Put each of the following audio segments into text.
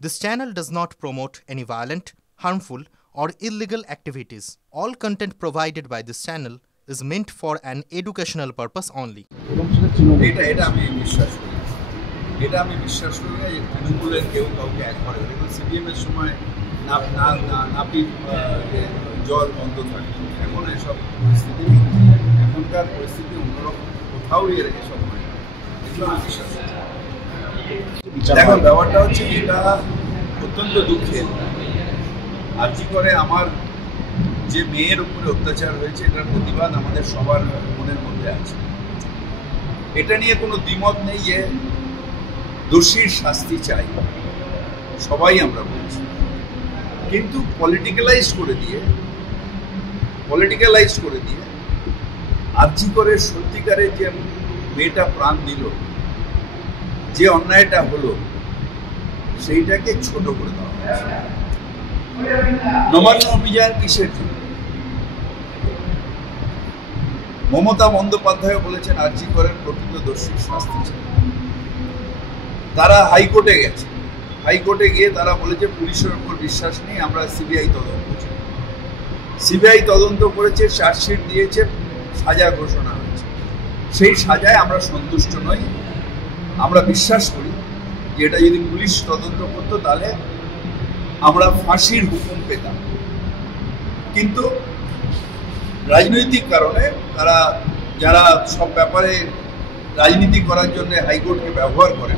This channel does not promote any violent, harmful, or illegal activities. All content provided by this channel is meant for an educational purpose only. এটা আমি বিশ্বাস করি না যে তৃণমূলের কেউ কাউকে এক করে এবং সিপিএম এর সময় নাপিত জল বন্ধ থাকে। এখন এসব পরিস্থিতি এখনকার পরিস্থিতি অন্যরকম, কোথাও এসব হয় না, এগুলো আমি বিশ্বাস করি। দেখুন, ব্যাপারটা হচ্ছে এটা অত্যন্ত দুঃখের। আর্জি করে আমার যে মেয়ের উপরে অত্যাচার হয়েছে, এটার প্রতিবাদ আমাদের সবার মনের মধ্যে আছে। এটা নিয়ে কোনো দ্বিমত নেই যে দোষীর শাস্তি চাই, সবাই আমরা বলছি। কিন্তু পলিটিক্যালাইজ করে দিয়ে আর্জি করে সত্যিকারের যে মেয়েটা প্রাণ দিল, যে অন্যায়টা হলো, সেইটাকে ছোট করে দেওয়া হয়েছে। নবান্ন অভিযান কিসের জন্য? মমতা বন্দ্যোপাধ্যায় বলেছেন আর্জি করেন প্রকৃত দোষীর শাস্তি চাই। তারা হাইকোর্টে গিয়ে তারা বলেছে পুলিশের উপর বিশ্বাস নেই, আমরা সিবিআই তদন্ত চাই। সিবিআই তদন্ত করেছে, চার্জশিট দিয়েছে, সাজা ঘোষণা হয়েছে। সেই সাজায় আমরা সন্তুষ্ট নই। আমরা বিশ্বাস করি যে এটা যদি পুলিশ তদন্ত করতো তাহলে আমরা ফাঁসির হুকুম পেতাম। কিন্তু রাজনৈতিক কারণে তারা, যারা সব ব্যাপারে রাজনীতি করার জন্য হাইকোর্টকে ব্যবহার করে,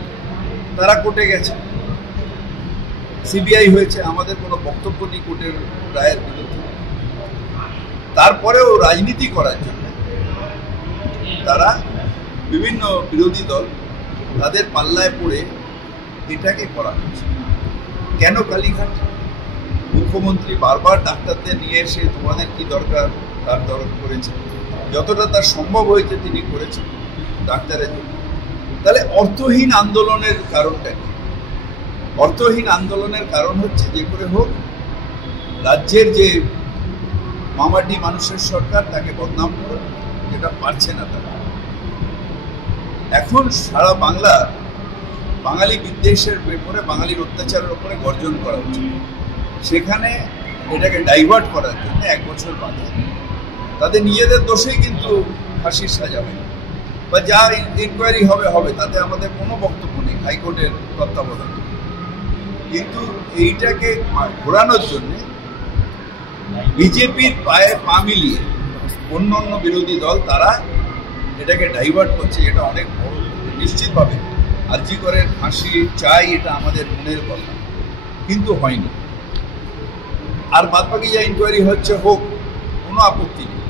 তারা কোর্টে গেছে, সিবিআই হয়েছে, আমাদের কোনো বক্তব্য নেই কোর্টের রায়ের বিরুদ্ধে। তারপরেও রাজনীতি করার জন্য তারা বিভিন্ন বিরোধী দল তাদের পাল্লায় পড়ে এটাকে করা হচ্ছে। কেন কালীঘাট? মুখ্যমন্ত্রী বারবার ডাক্তারদের নিয়ে এসে তোমাদের কি দরকার তার দরদ করেছে, যতটা তার সম্ভব হয়েছে তিনি করেছেন ডাক্তারের জন্য। তাহলে অর্থহীন আন্দোলনের কারণটা কি? অর্থহীন আন্দোলনের কারণ হচ্ছে যে করে হোক রাজ্যের যে মামাটি মানুষের সরকার, তাকে বদনাম করে, যেটা পারছে না তারা। এখন সারা বাঙালি বিদ্বেষের ব্যাপারে, বাঙালির অত্যাচারের উপরে গর্জন করা হচ্ছে। সেখানে এটাকে ডাইভার্ট করার জন্য 1 বছর বাদে তাদের নিজেদের দোষেই কিন্তু ফাঁসির সাজা হয়, বা যা ইনকোয়ারি হবে, তাতে আমাদের কোনো বক্তব্য নেই হাইকোর্টের তত্ত্বাবধানে। কিন্তু এইটাকে ঘোরানোর জন্য বিজেপির পায়ে পা মিলিয়ে অন্য বিরোধী দল তারা এটাকে ডাইভার্ট করছে। এটা অনেক বড়। নিশ্চিতভাবে আর্জি করে ফাঁসি চাই, এটা আমাদের মনের কথা, কিন্তু হয়নি। আর বাদবাকি যা ইনকোয়ারি হচ্ছে হোক, কোনো আপত্তি নেই।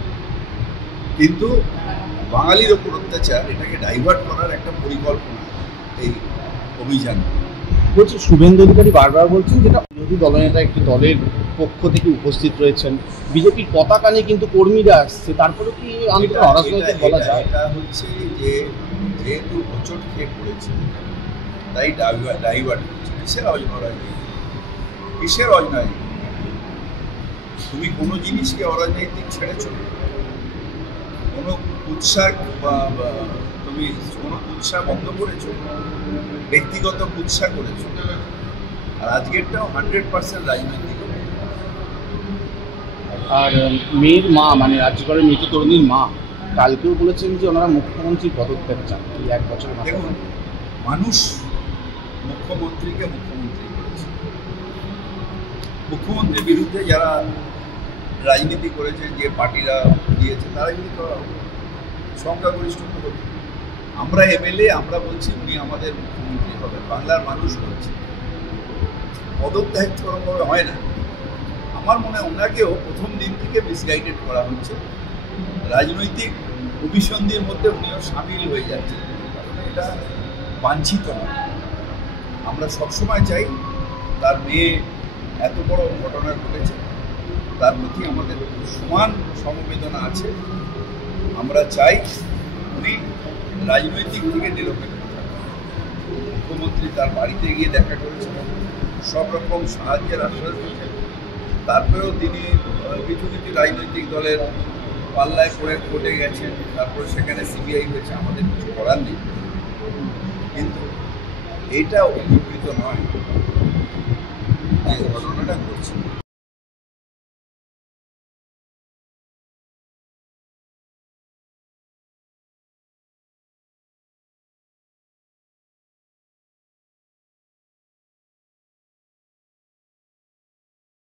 কিন্তু বাঙালির ওপর অত্যাচার, এটাকে ডাইভার্ট করার একটা পরিকল্পনা এই অভিযান। বলছি, শুভেন্দু অধিকারী বারবার বলছেন যেটা বিরোধী দলনেতা একটি দলের পক্ষ থেকে উপস্থিত রয়েছেন, বিজেপির পতাকা নিয়ে কিন্তু কর্মীরা আসছে, তারপরে কি অরাজনৈতিক বলা যায়? এটা হচ্ছে যে যেহেতু হোঁচট খেয়ে পড়েছে, তাই ডাইভার্ট হচ্ছে। কিসের অরাজনৈতিক? তুমি কোনো জিনিসকে অরাজনৈতিক ছেড়েছ? কোনো কুৎসা তুমি কোনো কুৎসা বন্ধ করেছ? ব্যক্তিগত কুৎসা করেছ? আর আজকেরটাও 100% রাজনৈতিক। আর মেয়ের মা, মানে রাজ্যপালের মৃত তরুণীর মা, কালকেও বলেছেন যে ওনারা মুখ্যমন্ত্রীর পদত্যাগ চান এই 1 বছর। দেখুন, মানুষ মুখ্যমন্ত্রীকে মুখ্যমন্ত্রী করেছে। মুখ্যমন্ত্রীর বিরুদ্ধে যারা রাজনীতি করেছে, যে পার্টিরা দিয়েছে, তারা যদি সংখ্যাগরিষ্ঠতা করবে। আমরা এমএলএ, আমরা বলছি উনি আমাদের মুখ্যমন্ত্রী হবেন, বাংলার মানুষ বলছে। পদত্যাগ কোনোভাবে হয় না। আমার মনে হয় ওনাকেও প্রথম দিন থেকে মিসগাইডেড করা হচ্ছে। রাজনৈতিক অভিসন্ধির মধ্যে উনিও সামিল হয়ে যাচ্ছেন, এটা বাঞ্ছিত না। আমরা সবসময় চাই তার মেয়ে এত বড় ঘটনা ঘটেছে, তার প্রতি আমাদের সমান সমবেদনা আছে। আমরা চাই উনি রাজনৈতিক থেকে নিরপেক্ষ থাকেন। মুখ্যমন্ত্রী তার বাড়িতে গিয়ে দেখা করেছিলেন, সব রকম সাহায্যের আশ্বাস দিয়েছেন। তারপরেও তিনি কিছু রাজনৈতিক দলের পাল্লায় পড়ে কোর্টে গেছেন, তারপর সেখানে সিবিআই হয়েছে, আমাদের কিছু করার নেই। কিন্তু এইটা উপকৃত নয়। যে ঘটনাটা ঘটছে